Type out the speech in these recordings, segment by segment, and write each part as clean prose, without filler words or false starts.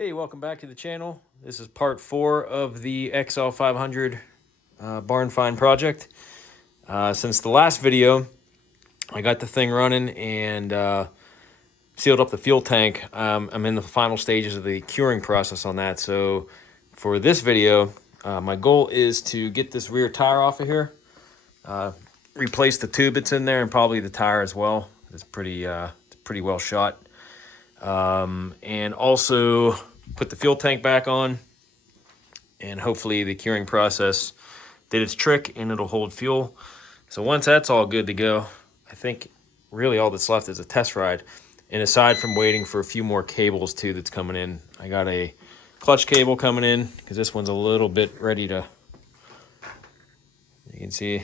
Hey, welcome back to the channel. This is part 4 of the XL500 barn find project. Since the last video, I got the thing running and sealed up the fuel tank. I'm in the final stages of the curing process on that. So for this video, my goal is to get this rear tire off of here, replace the tube that's in there, and probably the tire as well. It's pretty well shot. And also put the fuel tank back on, and hopefully the curing process did its trick and it'll hold fuel. So once that's all good to go, I think really all that's left is a test ride. And aside from waiting for a few more cables too that's coming in, I got a clutch cable coming in because this one's a little bit ready to, you can see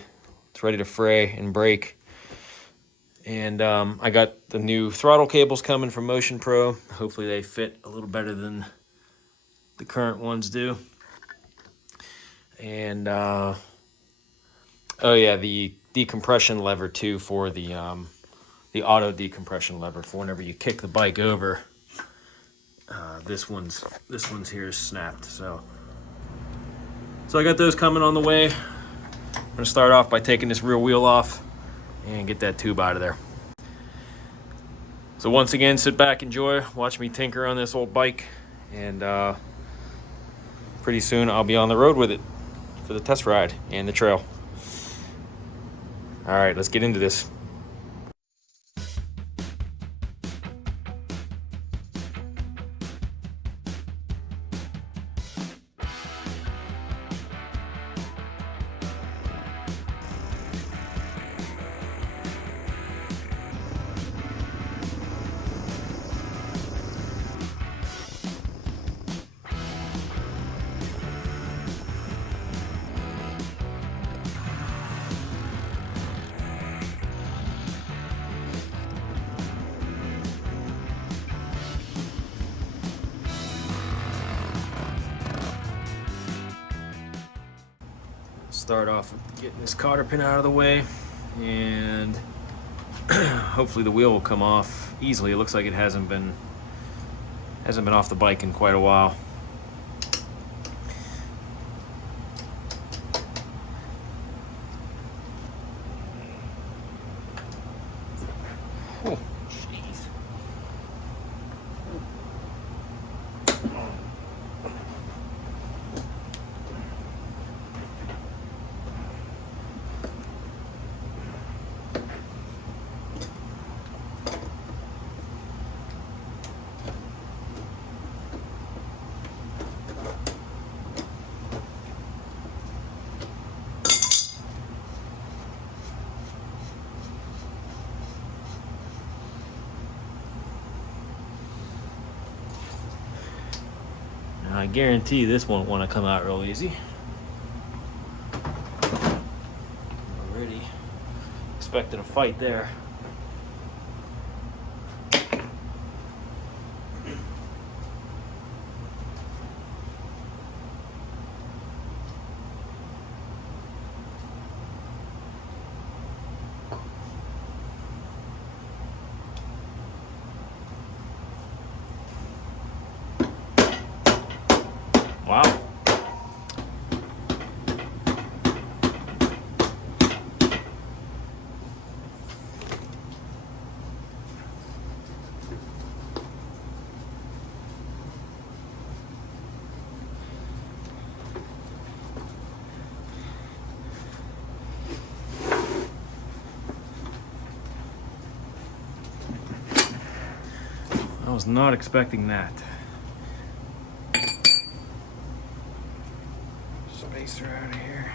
it's ready to fray and break. And I got the new throttle cables coming from Motion Pro. Hopefully they fit a little better than the current ones do. And oh yeah, the decompression lever too for the auto decompression lever for whenever you kick the bike over. This one's here is snapped. So I got those coming on the way. I'm gonna start off by taking this rear wheel off and get that tube out of there. So once again, sit back, enjoy, watch me tinker on this old bike, and pretty soon I'll be on the road with it for the test ride and the trail. All right, let's get into this. Start off with getting this cotter pin out of the way, and hopefully the wheel will come off easily. It looks like it hasn't been off the bike in quite a while. Oh, jeez. I guarantee this won't want to come out real easy. Already expected a fight there. Wow. I was not expecting that. Spacer out of here.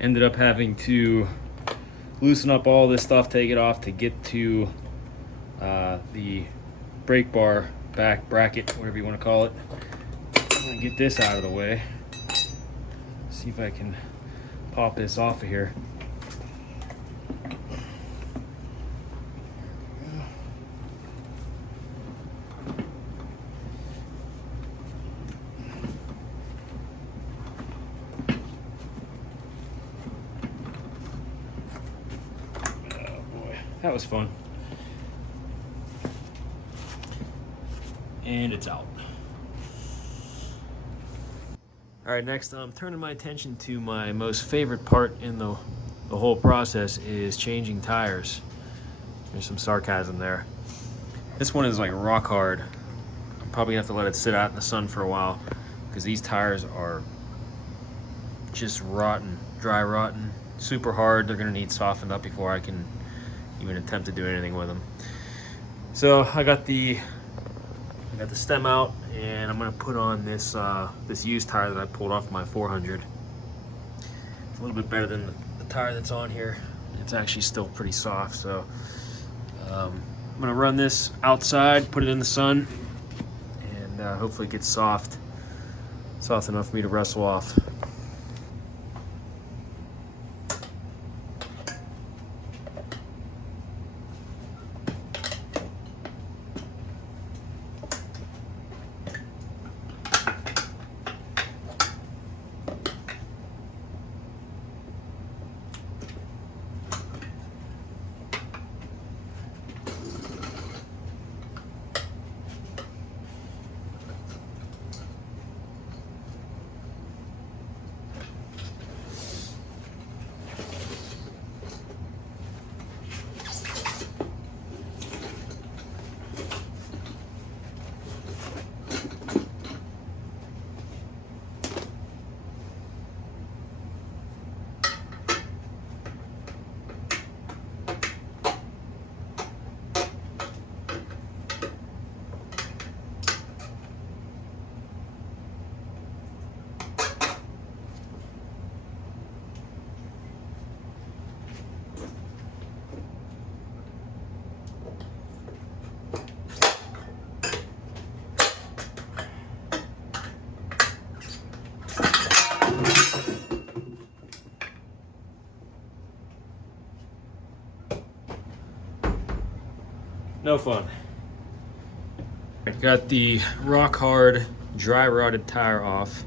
Ended up having to loosen up all this stuff, take it off to get to the brake bar back bracket, whatever you want to call it. I'm gonna get this out of the way. See if I can pop this off of here. that was fun. And it's out. All right, next I'm turning my attention to my most favorite part in the whole process is changing tires. There's some sarcasm there. This one is like rock hard. I'm probably gonna have to let it sit out in the sun for a while because these tires are just rotten, dry rotten, super hard. They're gonna need softened up before I can even attempt to do anything with them. So I got the stem out, and I'm gonna put on this this used tire that I pulled off my 400. It's a little bit better than the tire that's on here. It's actually still pretty soft, so I'm gonna run this outside, put it in the sun, and hopefully it gets soft enough for me to wrestle off. No fun. I got the rock hard, dry rotted tire off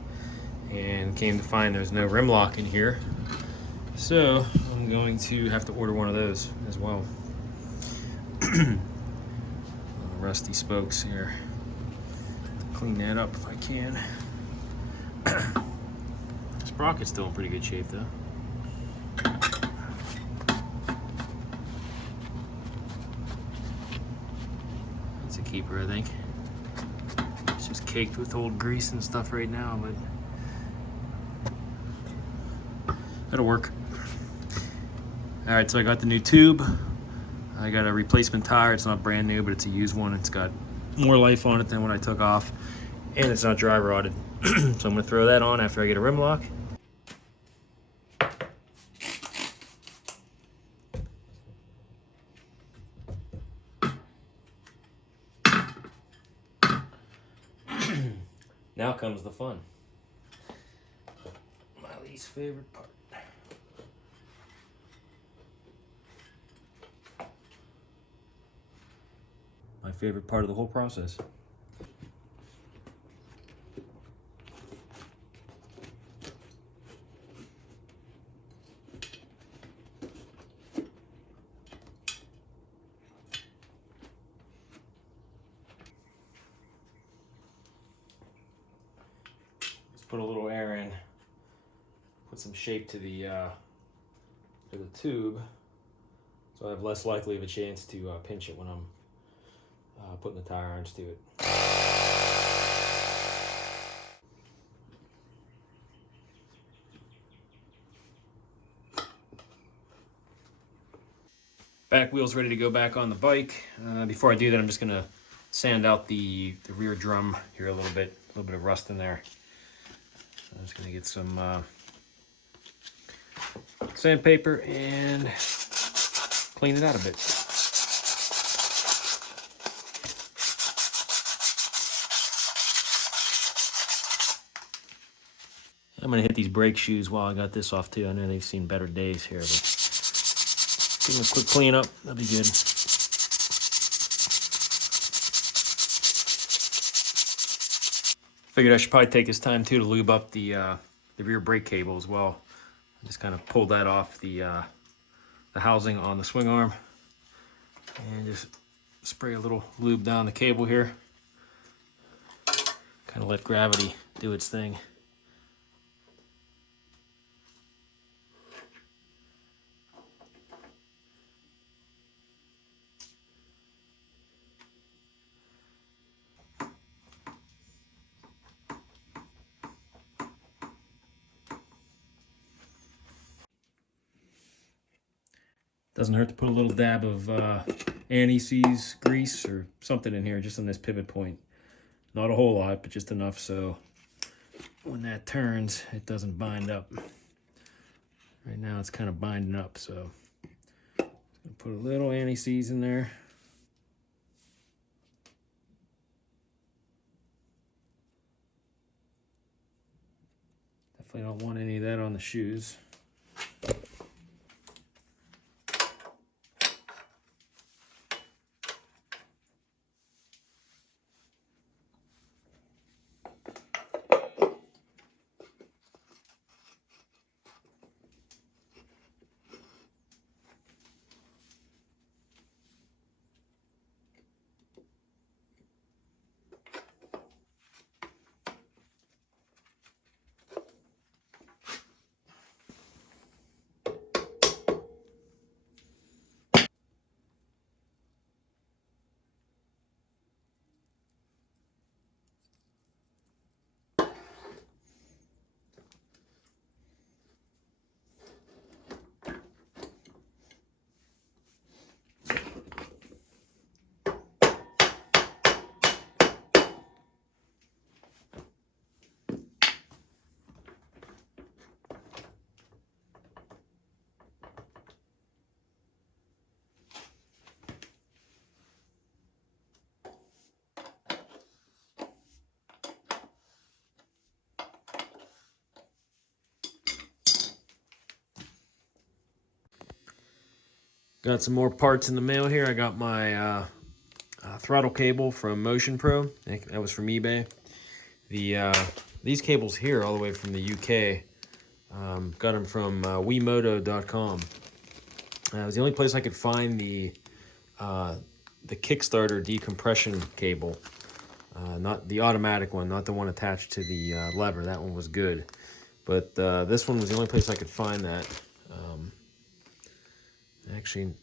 and came to find there's no rim lock in here. So I'm going to have to order one of those as well. Rusty spokes here. Clean that up if I can. Sprocket's still in pretty good shape though. Keeper, I think. It's just caked with old grease and stuff right now, but that'll work. All right, so I got the new tube. I got a replacement tire. It's not brand new, but it's a used one. It's got more life on it than what I took off, and it's not dry rotted. So I'm gonna throw that on after I get a rim lock. Now comes the fun. My least favorite part. My favorite part of the whole process. Put a little air in, put some shape to the tube, so I have less likely of a chance to pinch it when I'm putting the tire irons to it. Back wheel's ready to go back on the bike. Before I do that, I'm just gonna sand out the rear drum here a little bit of rust in there. I'm just gonna get some sandpaper and clean it out a bit. I'm gonna hit these brake shoes while I got this off too. I know they've seen better days here, but give them a quick clean up, that'll be good. Figured I should probably take this time too to lube up the rear brake cable as well. I just kind of pulled that off the housing on the swing arm. And just spray a little lube down the cable here. Kind of let gravity do its thing. Doesn't hurt to put a little dab of anti-seize grease or something in here, just on this pivot point. Not a whole lot, but just enough so when that turns, it doesn't bind up. Right now it's kind of binding up, so put a little anti-seize in there. Definitely don't want any of that on the shoes. Got some more parts in the mail here. I got my throttle cable from Motion Pro. That was from eBay. These cables here, all the way from the UK, got them from wemoto.com. It was the only place I could find the Kickstarter decompression cable. Not the automatic one, not the one attached to the lever. That one was good. But this one was the only place I could find that. Actually,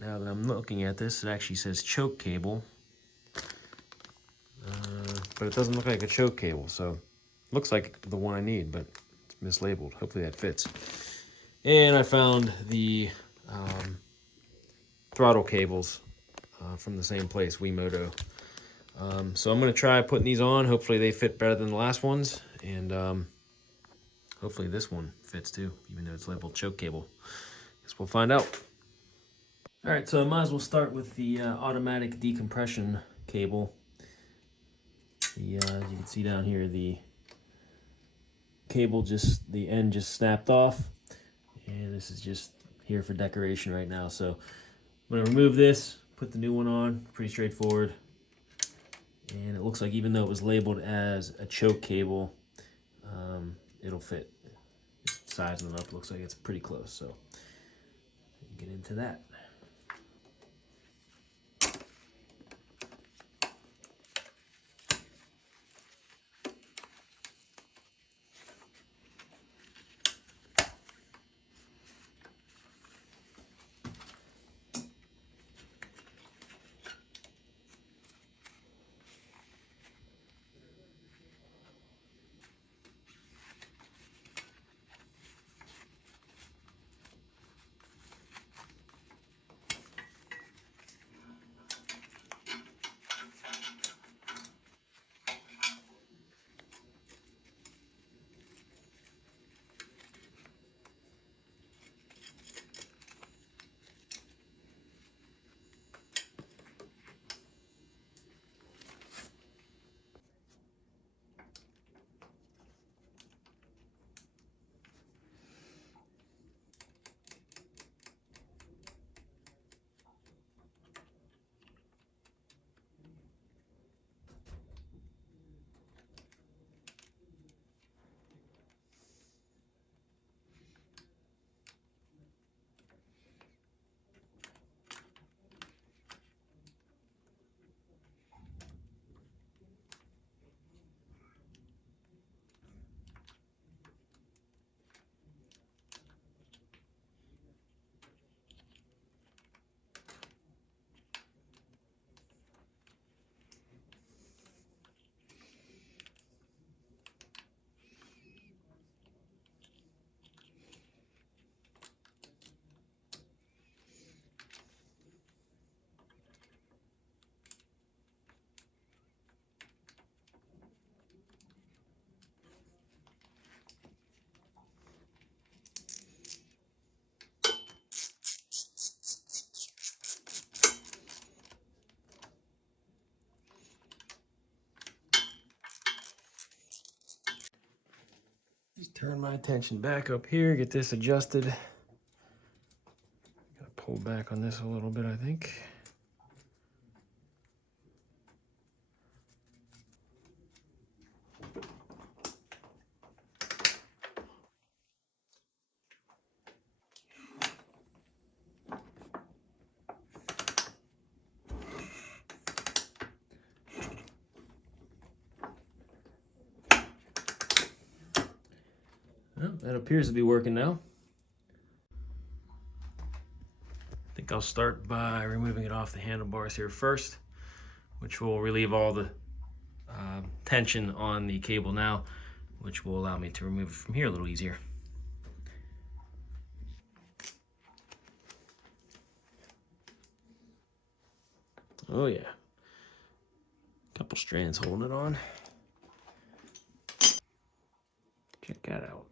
now that I'm looking at this, it actually says choke cable. But it doesn't look like a choke cable, so looks like the one I need, but it's mislabeled. Hopefully that fits. And I found the throttle cables from the same place, Wemoto. So I'm going to try putting these on. Hopefully they fit better than the last ones, and hopefully this one fits too, even though it's labeled choke cable. Guess we'll find out. All right, so I might as well start with the automatic decompression cable. As you can see down here, the cable the end just snapped off, and this is just here for decoration right now. So I'm going to remove this, put the new one on. Pretty straightforward. And it looks like even though it was labeled as a choke cable, it'll fit. Sizing it up, looks like it's pretty close, so get into that. Turn my attention back up here, get this adjusted. Gotta pull back on this a little bit, I think. Well, that appears to be working now. I think I'll start by removing it off the handlebars here first, which will relieve all the tension on the cable now, which will allow me to remove it from here a little easier. Oh yeah, couple strands holding it on. Check that out.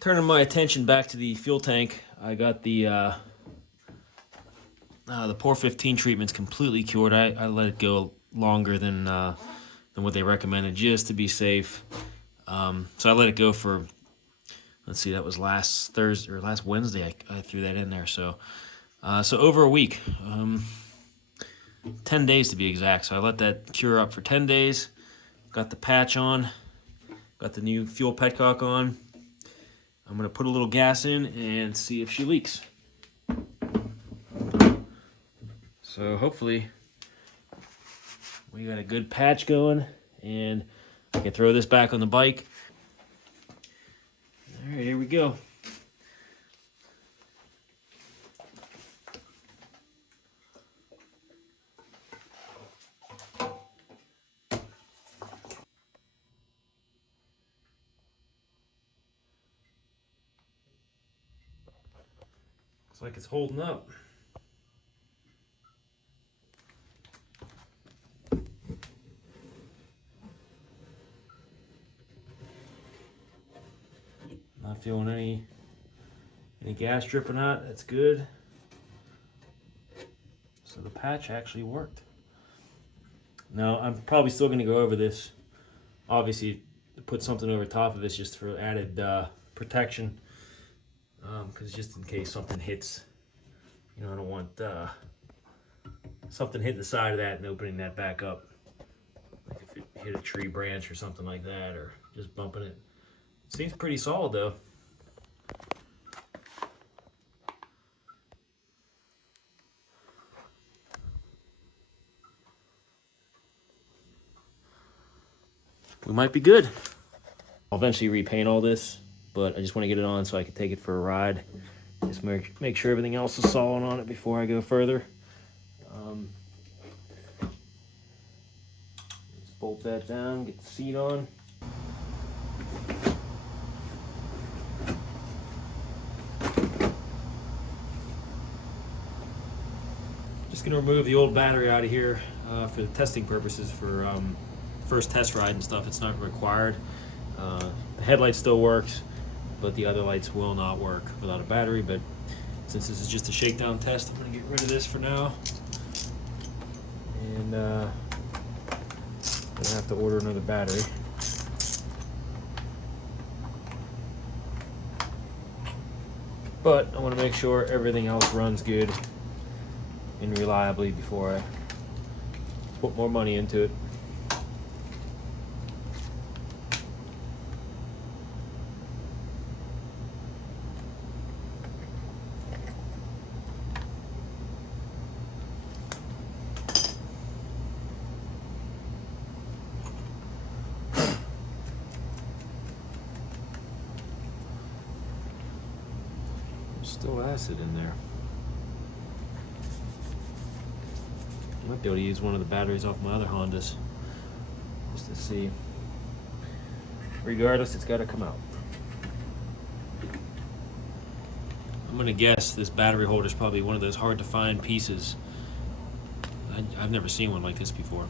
Turning my attention back to the fuel tank, I got the Pour 15 treatment's completely cured. I let it go longer than what they recommended, just to be safe. So I let it go for, let's see, that was last Thursday or last Wednesday. I threw that in there. So over a week, 10 days to be exact. So I let that cure up for 10 days. Got the patch on, got the new fuel petcock on. I'm gonna put a little gas in and see if she leaks. So hopefully we got a good patch going and I can throw this back on the bike. All right, here we go. Looks like it's holding up. Not feeling any gas dripping out. That's good. So the patch actually worked. Now I'm probably still going to go over this. Obviously, put something over top of this just for added protection. Because just in case something hits, you know, I don't want something hitting the side of that and opening that back up. Like if it hit a tree branch or something like that, or just bumping it. Seems pretty solid though. We might be good. I'll eventually repaint all this, but I just want to get it on so I can take it for a ride. Just make sure everything else is solid on it before I go further. Bolt that down, get the seat on. Just gonna remove the old battery out of here for the testing purposes for first test ride and stuff. It's not required. The headlight still works, but the other lights will not work without a battery. But since this is just a shakedown test, I'm gonna get rid of this for now. And I'm gonna have to order another battery. But I want to make sure everything else runs good and reliably before I put more money into it. Still acid in there. I might be able to use one of the batteries off my other Hondas just to see. Regardless, it's got to come out. I'm gonna guess this battery holder is probably one of those hard to find pieces. I've never seen one like this before.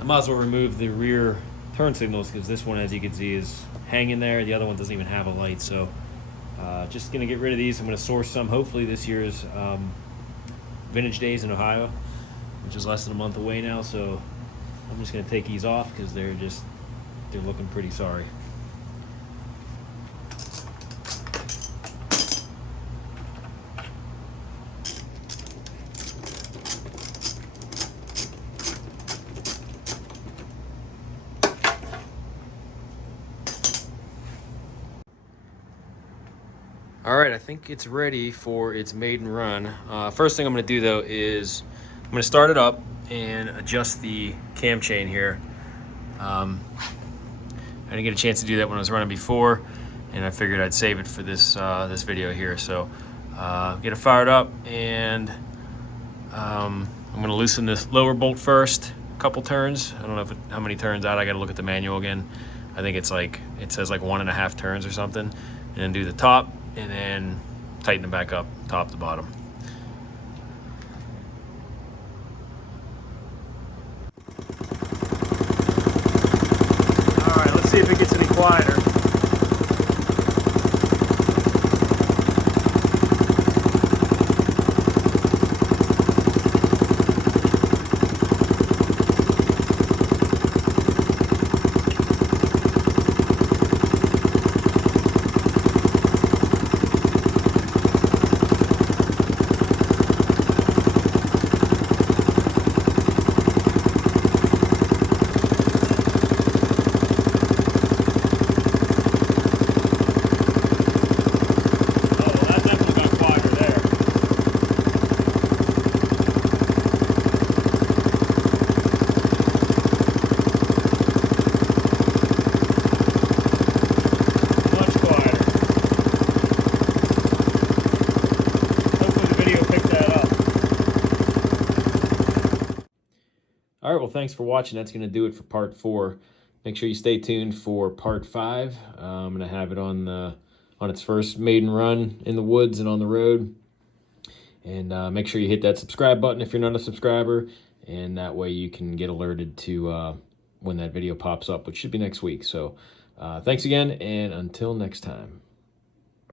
I might as well remove the rear turn signals because this one, as you can see, is hanging there. The other one doesn't even have a light. So just gonna get rid of these. I'm gonna source some, hopefully this year's Vintage Days in Ohio, which is less than a month away now. So I'm just gonna take these off because they're looking pretty sorry. All right, I think it's ready for its maiden run. First thing I'm gonna do though is I'm gonna start it up and adjust the cam chain here. I didn't get a chance to do that when I was running before, and I figured I'd save it for this this video here. So get it fired up, and I'm gonna loosen this lower bolt first, a couple turns. I don't know how many turns out. I gotta look at the manual again. I think it's like, it says like 1.5 turns or something, and then do the top, and then tighten it back up, top to bottom. All right, let's see if it gets any quieter. All right, well, thanks for watching. That's going to do it for part 4. Make sure you stay tuned for part 5. I'm going to have it on its first maiden run in the woods and on the road. And make sure you hit that subscribe button if you're not a subscriber, and that way you can get alerted to when that video pops up, which should be next week. So thanks again, and until next time.